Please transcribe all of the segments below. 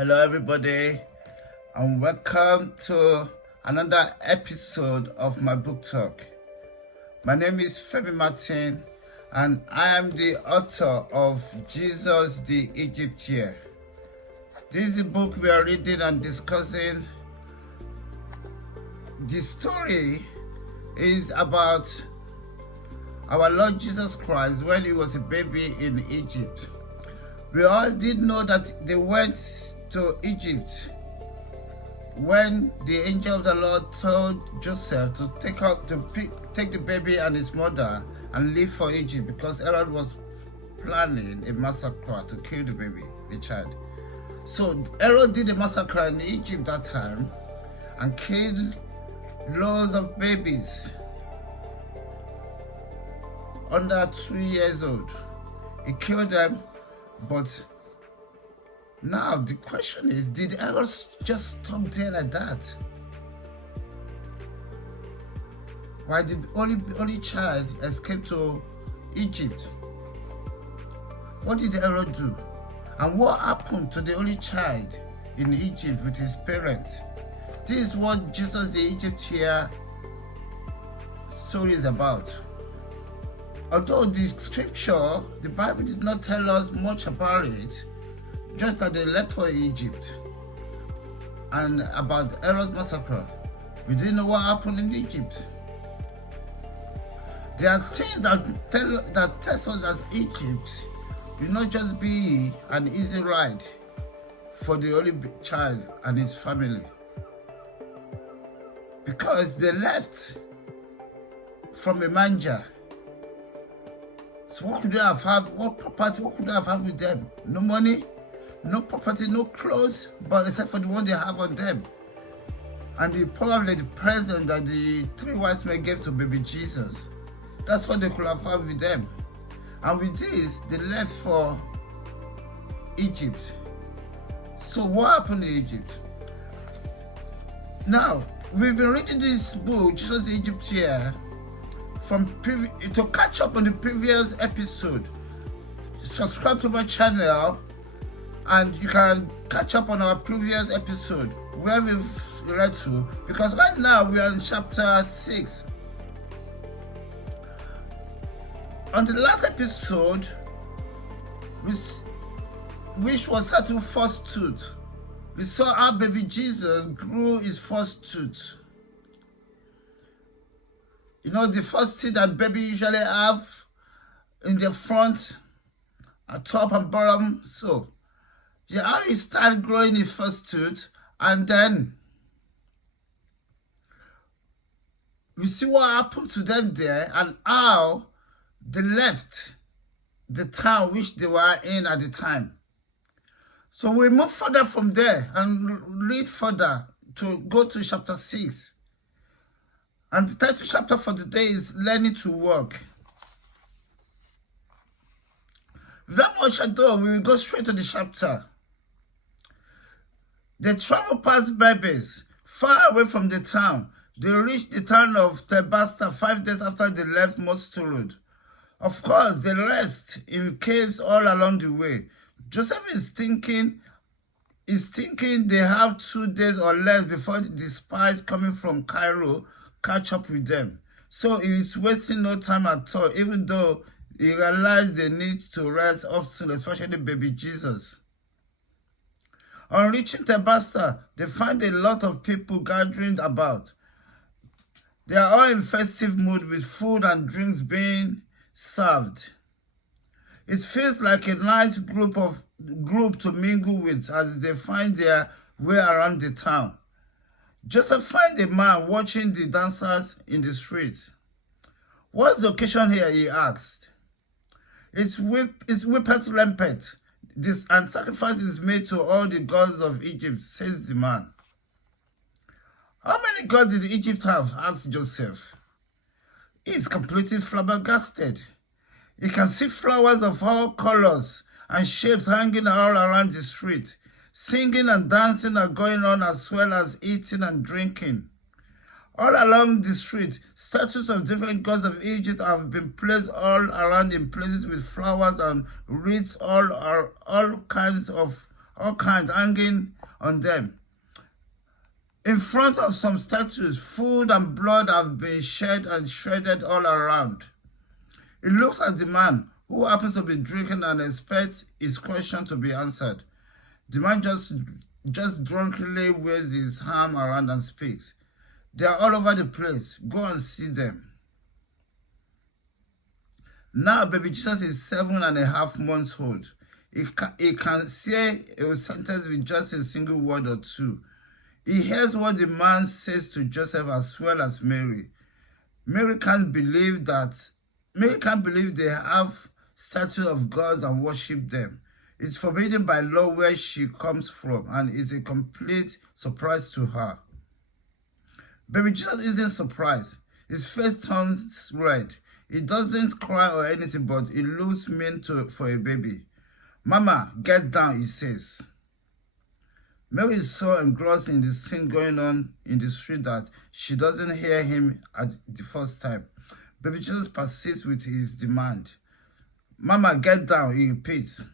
Hello, everybody, and welcome to another episode of my book talk. My name is Femi Martin, and I am the author of Jesus the Egyptian. This is the book we are reading and discussing. The story is about our Lord Jesus Christ when he was a baby in Egypt. We all did know that they went to Egypt when the angel of the Lord told Joseph to take the baby and his mother and leave for Egypt because Herod was planning a massacre to kill the baby, the child. So Herod did a massacre in Egypt that time and killed loads of babies under 3 years old. He killed them, but now the question is, did Herod just stop there like that? Why did only child escape to Egypt? What did Herod do? And what happened to the only child in Egypt with his parents? This is what Jesus the Egyptian story is about. Although the scripture, the Bible did not tell us much about it, just that they left for Egypt and about Herod's massacre. We didn't know what happened in Egypt. There are things that tell us that Egypt will not just be an easy ride for the only child and his family, because they left from a manger. So what could they have had? What property? What could they have had with them? No money, no property, no clothes, but except for the one they have on them. And probably the present that the 3 wise men gave to baby Jesus. That's what they could have had with them. And with this, they left for Egypt. So what happened in Egypt? Now, we've been reading this book, Jesus the Egyptian, to catch up on the previous episode. Subscribe to my channel and you can catch up on our previous episode where we've read to, because right now we are in chapter 6. On the last episode, which was titled First Tooth, we saw how baby Jesus grew his first tooth. You know, the first teeth that baby usually have in the front, at top and bottom. So, yeah, how he started growing his first tooth, and then we see what happened to them there and how they left the town which they were in at the time. So we move further from there and read further to go to chapter 6. And the title chapter for today is Learning to Walk. Without much ado, we will go straight to the chapter. They traveled past Bebes, far away from the town. They reached the town of Tebasta 5 days after they left Mostul Road. Of course, they rest in caves all along the way. Joseph is thinking they have 2 days or less before the spies coming from Cairo catch up with them. So he is wasting no time at all, even though he realized they need to rest often, especially baby Jesus. On reaching Tebasta, they find a lot of people gathering about. They are all in festive mood with food and drinks being served. It feels like a nice group to mingle with as they find their way around the town. Joseph finds a man watching the dancers in the streets. What's the occasion here? He asked. It's whippet rampant. And sacrifice is made to all the gods of Egypt, says the man. How many gods did Egypt have? Asked Joseph. He is completely flabbergasted. He can see flowers of all colors and shapes hanging all around the street. Singing and dancing are going on, as well as eating and drinking. All along the street, statues of different gods of Egypt have been placed all around in places with flowers and wreaths, all kinds of all kinds hanging on them. In front of some statues, food and blood have been shed and shredded all around. It looks at the man who happens to be drinking and expects his question to be answered. The man just drunkenly waves his arm around and speaks. They are all over the place. Go and see them. Now baby Jesus is 7.5 months old. He can say a sentence with just a single word or two. He hears what the man says to Joseph as well as Mary. Mary can't believe they have statues of gods and worship them. It's forbidden by law where she comes from, and it's a complete surprise to her. Baby Jesus isn't surprised. His face turns red. He doesn't cry or anything, but he looks mean for a baby. Mama, get down, he says. Mary is so engrossed in the scene going on in the street that she doesn't hear him at the first time. Baby Jesus persists with his demand. Mama, get down, he repeats.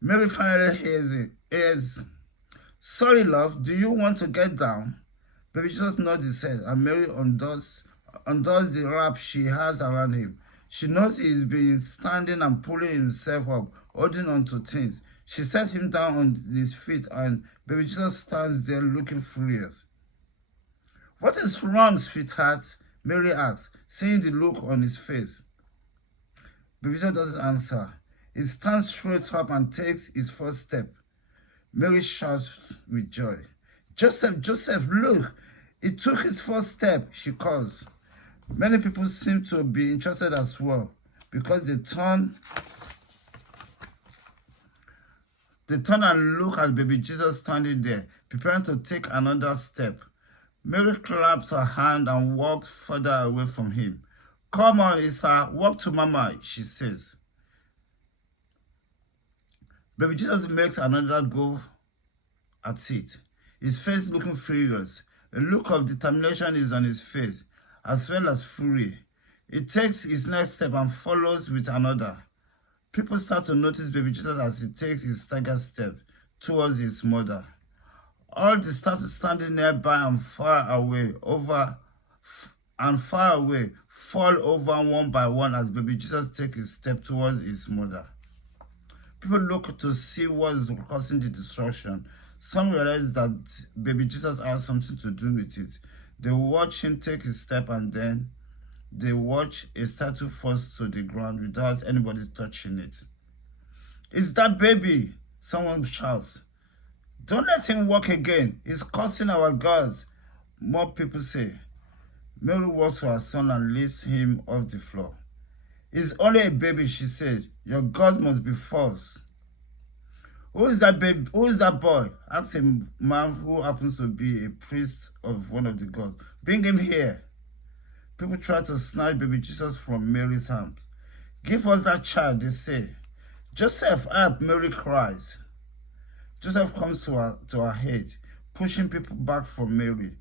Mary finally hears. Sorry, love, do you want to get down? Baby Jesus nods his head, and Mary undoes the wrap she has around him. She knows he's been standing and pulling himself up, holding on to things. She sets him down on his feet, and baby Jesus stands there looking furious. What is wrong, sweetheart? Mary asks, seeing the look on his face. Baby Jesus doesn't answer. He stands straight up and takes his first step. Mary shouts with joy. Joseph, look! He took his first step, she calls. Many people seem to be interested as well, because they turn and look at baby Jesus standing there, preparing to take another step. Mary claps her hand and walks further away from him. Come on, Isa, walk to Mama, she says. Baby Jesus makes another go at it, his face looking furious. A look of determination is on his face, as well as fury. He takes his next step and follows with another. People start to notice baby Jesus as he takes his staggered step towards his mother. All the statues standing nearby and far away fall over one by one as baby Jesus takes his step towards his mother. People look to see what is causing the destruction. Some realize that baby Jesus has something to do with it. They watch him take his step, and then they watch a statue fall to the ground without anybody touching it. It's that baby, someone shouts. Don't let him walk again. He's cursing our gods, more people say. Mary walks to her son and lifts him off the floor. He's only a baby, she said. Your God must be false. Who is that baby? Who is that boy? Asks a man who happens to be a priest of one of the gods. Bring him here. People try to snatch baby Jesus from Mary's hands. Give us that child, they say. Joseph, help, Mary cries. Joseph comes to her head, pushing people back from Mary.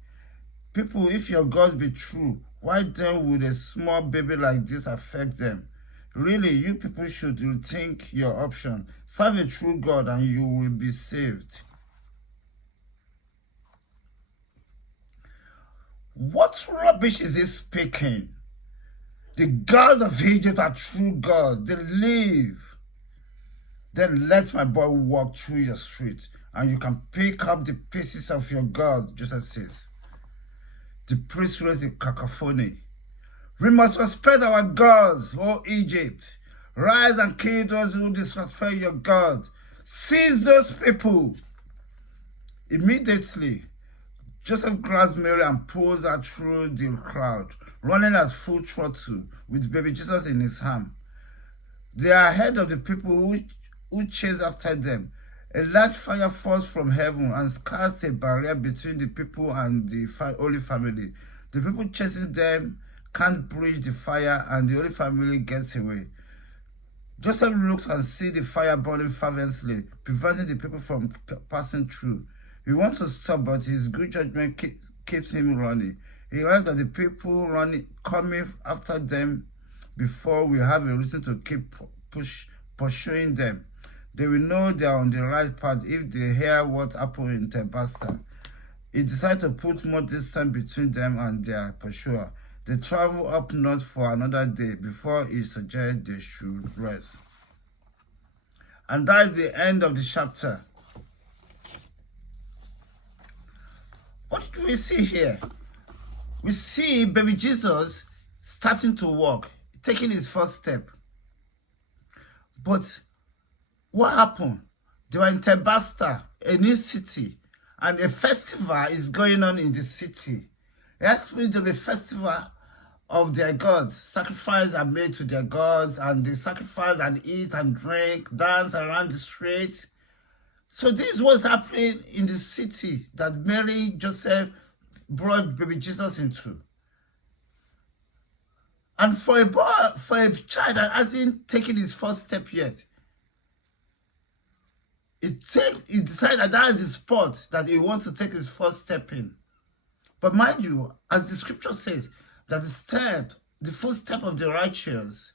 People, if your God be true, why then would a small baby like this affect them? Really, you people should rethink your option. Serve a true God and you will be saved. What rubbish is he speaking? The gods of Egypt are true gods. They live. Then let my boy walk through your street, and you can pick up the pieces of your God, Joseph says. The priest raised a cacophony. We must respect our gods, O Egypt. Rise and kill those who disrespect your God. Seize those people. Immediately, Joseph grabs Mary and pulls her through the crowd, running at full throttle with baby Jesus in his hand. They are ahead of the people who chase after them. A large fire falls from heaven and casts a barrier between the people and the Holy Family. The people chasing them can't bridge the fire, and the Holy Family gets away. Joseph looks and sees the fire burning fervently, preventing the people from passing through. He wants to stop, but his good judgment keeps him running. He realizes that the people coming after them before we have a reason to keep pursuing them. They will know they are on the right path if they hear what happened in Tebasta. He decided to put more distance between them and their pursuer. They traveled up north for another day before he suggested they should rest. And that is the end of the chapter. What do we see here? We see baby Jesus starting to walk, taking his first step. But what happened? They were in Tebasta, a new city, and a festival is going on in the city. It has to be the festival of their gods. Sacrifices are made to their gods, and they sacrifice and eat and drink, dance around the streets. So this was happening in the city that Mary Joseph brought baby Jesus into. And for a boy, for a child that hasn't taken his first step yet, he decided that is the spot that he wants to take his first step in. But mind you, as the scripture says, that the footstep of the righteous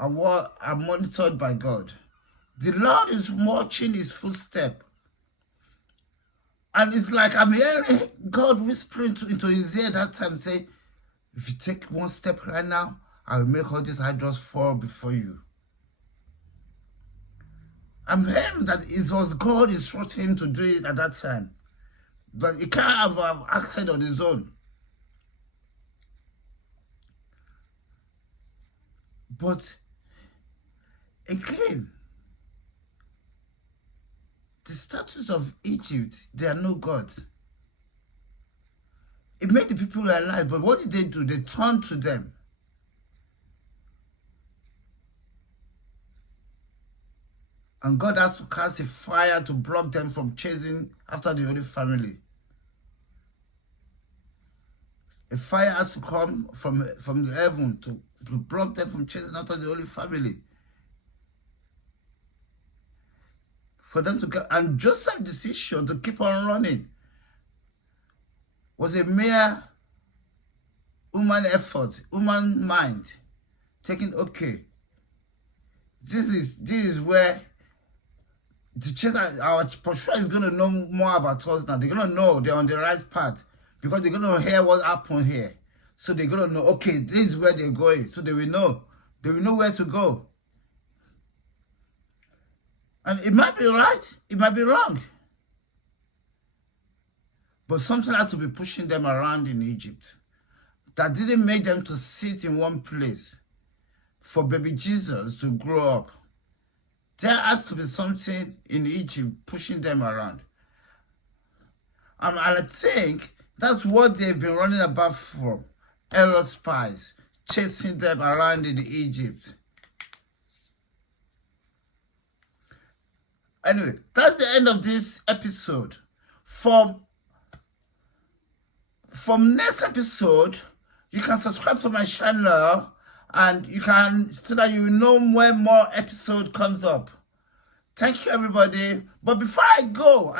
are monitored by God. The Lord is watching his footstep. And it's like I'm hearing God whispering into his ear that time, saying, if you take one step right now, I will make all these idols fall before you. I'm hearing that it was God instructing him to do it at that time. But he can't have acted on his own. But again, the status of Egypt, they are no gods. It made the people realize, but what did they do? They turned to them. And God has to cast a fire to block them from chasing after the Holy Family. A fire has to come from the heaven to block them from chasing after the Holy Family. For them to get, and Joseph's decision to keep on running was a mere human effort, human mind, taking, okay, this is where the chaser, our pursuer is going to know more about us now. They're going to know they're on the right path because they're going to hear what happened here. So they're going to know, okay, this is where they're going. So they will know. They will know where to go. And it might be right, it might be wrong. But something has to be pushing them around in Egypt. That didn't make them to sit in one place for baby Jesus to grow up. There has to be something in Egypt pushing them around. And I think that's what they've been running about from. Herod spies chasing them around in Egypt. Anyway, that's the end of this episode. From next episode, you can subscribe to my channel and you can, so that you know when more episode comes up. Thank you, everybody. But before I go,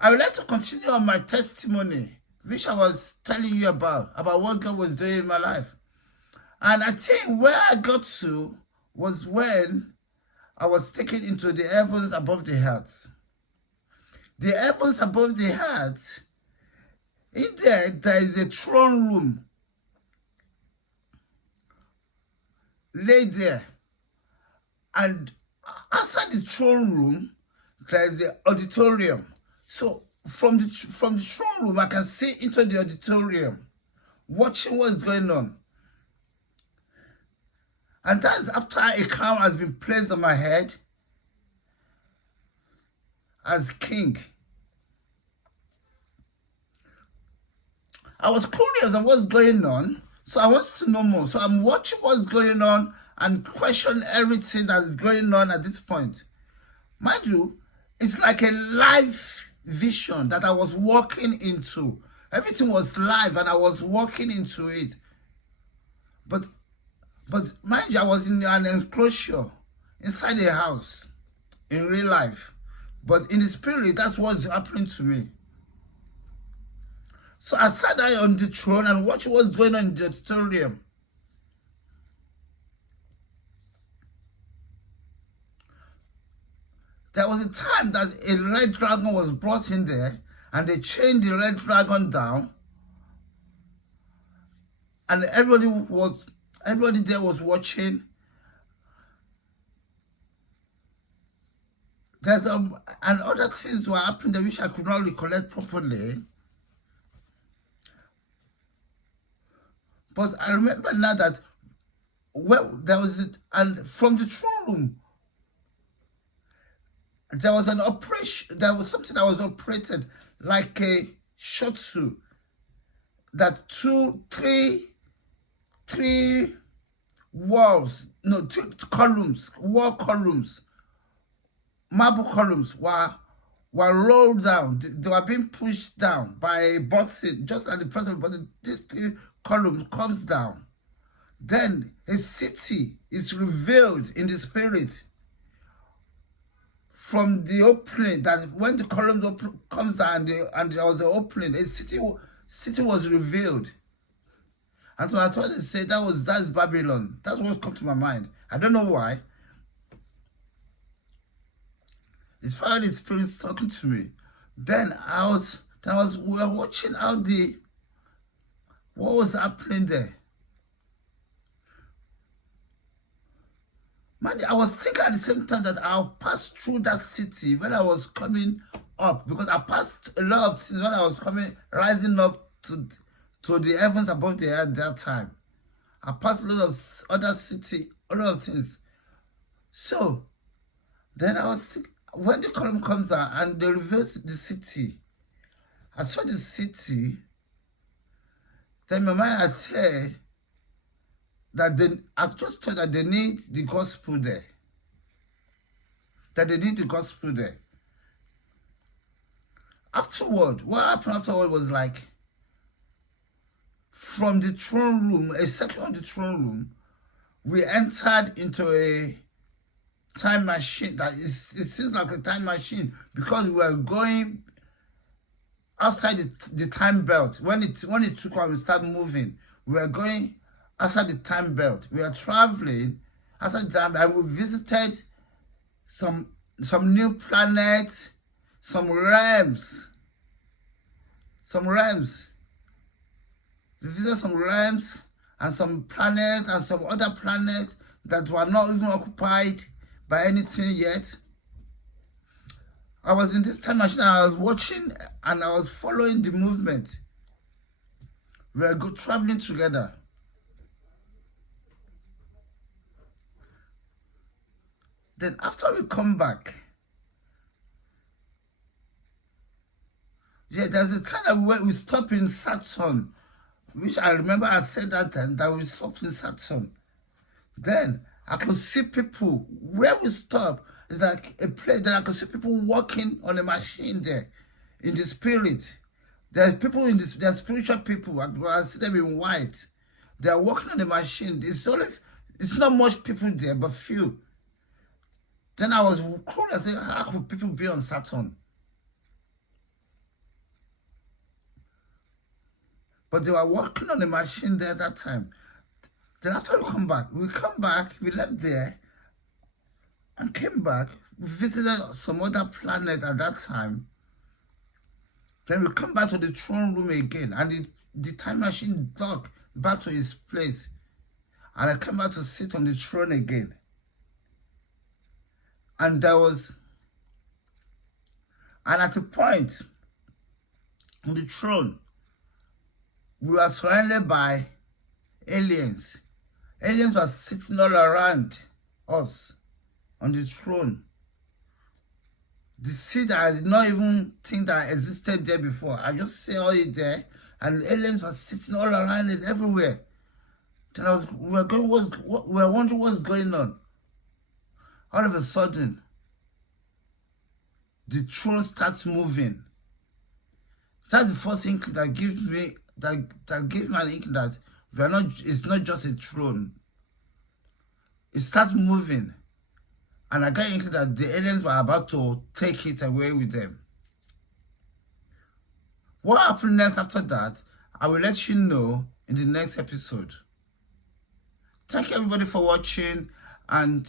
I would like to continue on my testimony, which I was telling you about what God was doing in my life. And I think where I got to was when I was taken into the heavens above the earth. The heavens above the earth, in there is a throne room laid there. And outside the throne room, there is the auditorium. So from the throne room, I can see into the auditorium, watching what's going on. And that's after a crown has been placed on my head as king. I was curious on what's going on, so I wanted to know more. So I'm watching what's going on and question everything that is going on at this point. Mind you, it's like a live vision that I was walking into. Everything was live and I was walking into it. But mind you, I was in an enclosure inside a house in real life. But in the spirit, that's what's happening to me. So I sat there on the throne and watched what's going on in the auditorium. There was a time that a red dragon was brought in there, and they chained the red dragon down, and everybody there was watching. There's and other things were happening that which I could not recollect properly. But I remember now that there was and from the throne room, there was an operation. There was something that was operated like a shotsu. That three walls, no, two columns, wall columns, marble columns were rolled down. They were being pushed down by a button, just like the person. But this three column comes down. Then a city is revealed in the spirit from the opening. That when the column comes down and there was an opening, a city was revealed. And so I thought to say that's Babylon. That's what's come to my mind. I don't know why. It's probably the spirit's talking to me. Then we were watching out what was happening there. Man, I was thinking at the same time that I'll pass through that city when I was coming up, because I passed a lot of things when I was rising up to the heavens above the earth that time. I passed a lot of other city, a lot of things. So then I was thinking, when the column comes down and they reveal the city, I saw the city. Then my mind I said that I just thought that they need the gospel there. That they need the gospel there. Afterward, what happened afterward was like, from the throne room, a section of the throne room, we entered into a time machine. It seems like a time machine because we were going outside the time belt. When it took off, we started moving. We were going outside the time belt. We were traveling outside the time, and we visited some new planets, some realms. We visited some realms and some planets and some other planets that were not even occupied by anything yet. I was in this time machine and I was watching and I was following the movement. We were traveling together. Then after we come back, there's a time that we stop in Saturn, which I remember I said that time that we stopped in Saturn. Then I could see people where we stop. It's like a place that I could see people walking on a machine there in the spirit. There are people there are spiritual people. I see them in white. They are walking on the machine. It's not much people there, but few. Then I was curious. I said, how could people be on Saturn? But they were working on the machine there at that time. Then after we come back, we left there and came back. We visited some other planet at that time. Then we come back to the throne room again, and the time machine docked back to its place. And I came back to sit on the throne again. And at a point on the throne, we were surrounded by aliens. Aliens were sitting all around us on the throne. The seat that I did not even think that existed there before. I just saw it there, and aliens were sitting all around it everywhere. Then we were wondering what's going on. All of a sudden, the throne starts moving. That's the first thing that gives me an inkling that it's not just a throne. It starts moving. And I got an inkling that the aliens were about to take it away with them. What happened next after that, I will let you know in the next episode. Thank you everybody for watching, and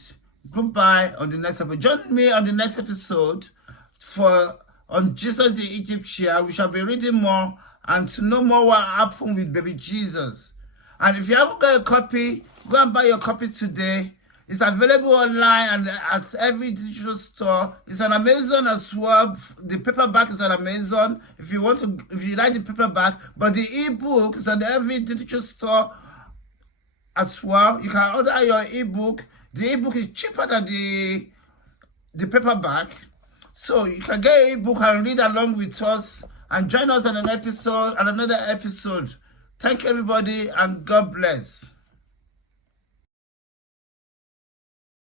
Goodbye on the next episode. Join me on the next episode on Jesus the Egyptian. We shall be reading more and to know more what happened with baby Jesus. And if you haven't got a copy, go and buy your copy today. It's available online and at every digital store. It's on Amazon as well. The paperback is on Amazon if you like the paperback. But the ebook is on every digital store as well. You can order your ebook. The ebook is cheaper than the paperback. So you can get an ebook and read along with us and join us on another episode. Thank you, everybody, and God bless.